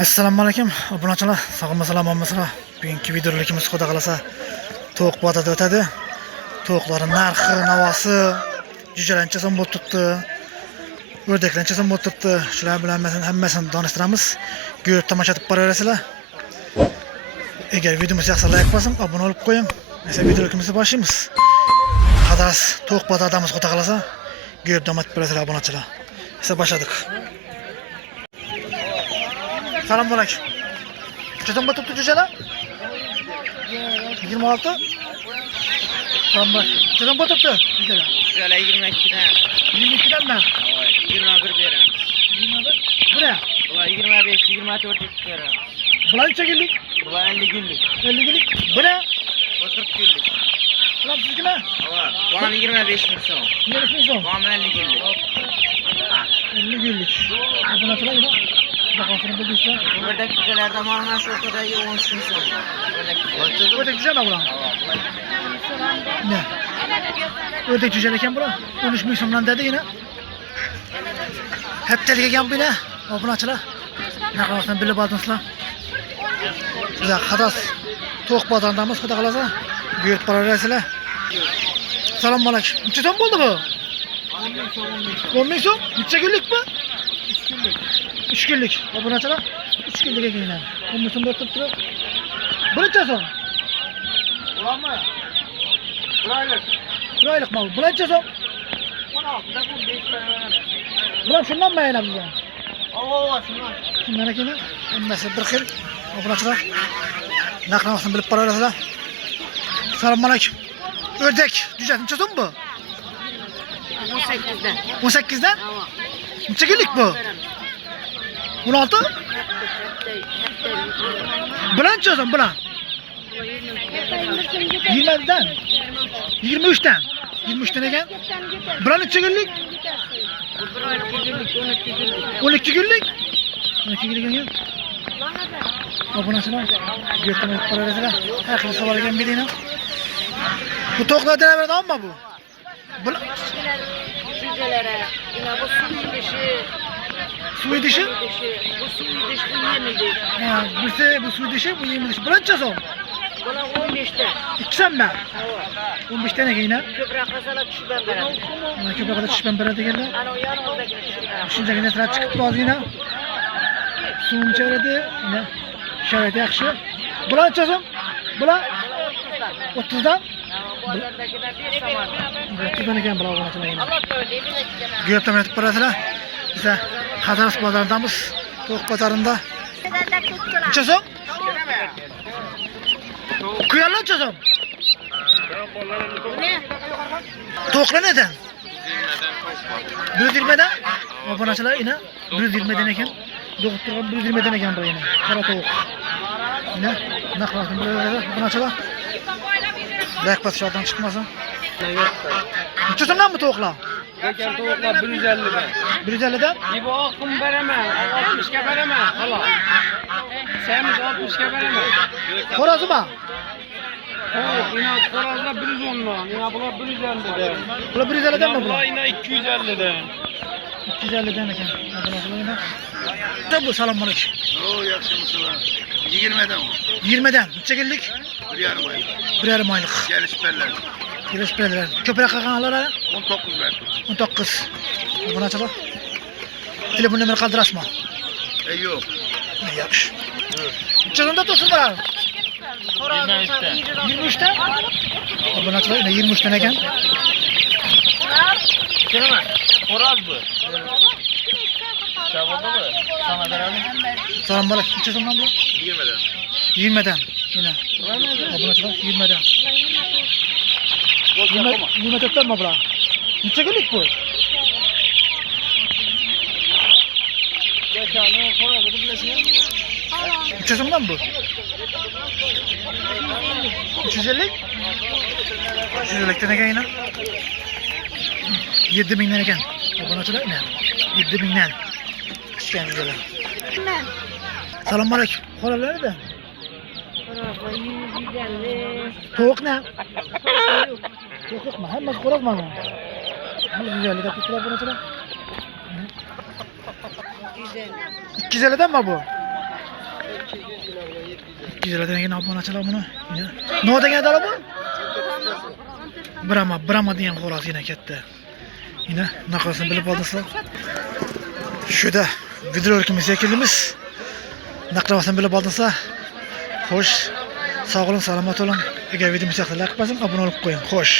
Assalomu alaykum obunachilar, sog'lomsizlar, omonmisizlar. Bugungi videolikimiz xudo xolasa tovuq bozorida o'tadi. Tovuqlarning narxi, navosi, jo'jalancha so'm bo'lib turibdi. O'rdaklancha so'm bo'lib turibdi. Shular bilan hammasini donishtiramiz. Ko'rib tomosha qilib boraverasizlar. Agar videomiz yoqsa like bosing, obuna bo'lib qo'ying. Esa videolikimizni boshlaymiz. Qadras tovuq bozoridamiz xudo xolasa. Ko'rib tomosha qilib boraverasizlar obunachilar. Esa boshladik. Selam aleyküm. Çözüm batıp tutacağına? 26. Tamam bak. Çözüm batıp tut. Güzel. Güzel 22'den. 22'den mi? 21 veremiz. 21. Buraya. Ulan 25, 24 veremiz. Bulan çekildik. Ulan 50 günlük. 50 günlük. Buraya. O 40 günlük. Ulan sizinki ne? Ulan bu an 25 bin son. 25 bin son. Bu an 50 günlük. 50 günlük. Buna sıra yine. Bakasını da güçler. Ördek güzellerden malına şu kadar iyi 13 bin son. Ördek güzel mi bulan? Ne? Ördek güzelken bulan. 13 bin sondan dedi yine. Hep telgegen bile. Obunachilar. Ne kadar bilib oldingizlar. Size Hadas to'q bozoridamiz, xudo xolasa. Buyurib boraverasizlar. Assalomu alaykum. Necha so'm bo'ldi bu? 10 ming so'm? Necha kunlikmi? 3 kunlik. 3 kunlik. Obunachilar 3 kunlik ekan. 10 ming so'm berib turibdi. Bir necha so'm? Ulanma. Buraylık. Bir oylik mal. Bu necha so'm? 16, da bu 5 veremiz. Bular shundan mı yana bizga? Oo, şunlar. Shundan ekan. Hammasi bir xil. Obunachilar. Narxini bilib boraverasizlar. Assalomu alaykum. Ördek, jo'ja necha so'm bu? 18'den. 18'den? Tamam. Necha kunlik bu? 16? Bulan necha so'm bulan? 20'den. 23'ten. 23'ten ekan. Bulan necha kunlik? 12 kunlik. 12 kunlik ekan. Obunachilar, götürme paralarına. Herkes savur eken bildiğine. Bu toklada ne verdi ama bu? Cücelere, yine bu Suyu dişi? bu suyu dişi bu yemedi. Ha, birisi bu suyu dişi, bu yemi dişi. Bulan neça so'm? Buna 15'te. 2 sen mi? 15 tane yine. Köprü kasala düşben veren. Ana köpek kadar çişpen beredi geldi. Ana o yanımızdaki düşben. Üçüncü yine sıra çıkıp bazı yine. Suyunu çevredi. Yine şereti yakışı. Bulan neça so'm? Bulan 30'dan. Bozordakiler bir samarda. 30'dan eken bulan obunachilar yine. Allah böyle evine gidemez. Görüp de metip parasıyla. Bize Hadaras pazarındamız. Toğuk pazarında. Neça so'm? Kuyarlar neça so'm? Ne? Toğuklar neden? 120'den. Obunachilar yine 120'den eken. Doğup turgan 120'den eken bu yine. Kara toğuk. Yine naklasını böyle obunachilar. Lek bas şuradan çıkmasın. Neça so'mdan bu toğuklar? Geçen tavuklar 150'den. 150'den. İbo akım veremem. 60'a veremem. Hala. Semiz 60'a veremem. Horozu mu? Tavuk yine korazda 110'dan. Yine bunlar 150'den. Bula 150'den mi bula? Yine 250'den. 250'den eken. Obunachilar yine. Ne bu? Selamun aleyküm. Oo yaxşımısınlar. 20'den o. 20'den. Neça günlük? 1,5 ay. 1,5 aylık. Geliş beller. Giriş belirler. Köprek kakanlara 19 verdim. 19. Obunachilar. Telefon numara qaldirasizmi? Yok. Yaxshi. Necha so'mda tursin bular? 23'ten. 23'ten. Obunachilar yine 23'ten ekan. Kelime. Koraz bu. Çabalda mı? Sana verelim. Assalomu alaykum. Necha so'mdan bu? 20'den. 20'den. Yine. Obunachilar 20'den. 24'ten mi bular? Necha kunlik bu? Geçen korazı bilirsin. Necha so'mdan bu? 350? 350'den ekan yine. 7000'den ekan. Obunachilar yine. 7000'den. Kichkina jo'jalar. Assalomu alaykum. Qolalar nerede? Tovuq ne? Tovuq yo'qmi? Hammasi qo'rqma bu. Hammasi jo'jalida turib obunachilar. 250'den mi bu? Güzel degan obunachilar buni. Nima degan dala bu? Brahma degan xo'roz yana katta. Yine naqasini bilib oldingizlar. Shuda videorolikimiz yakunlaymiz. Naqlamasini bilib oldingizlar. Xo'sh, sog' bo'ling, salomat bo'ling. Agar videomiz yoqsa like bosing, obuna bo'lib qo'ying. Xo'sh.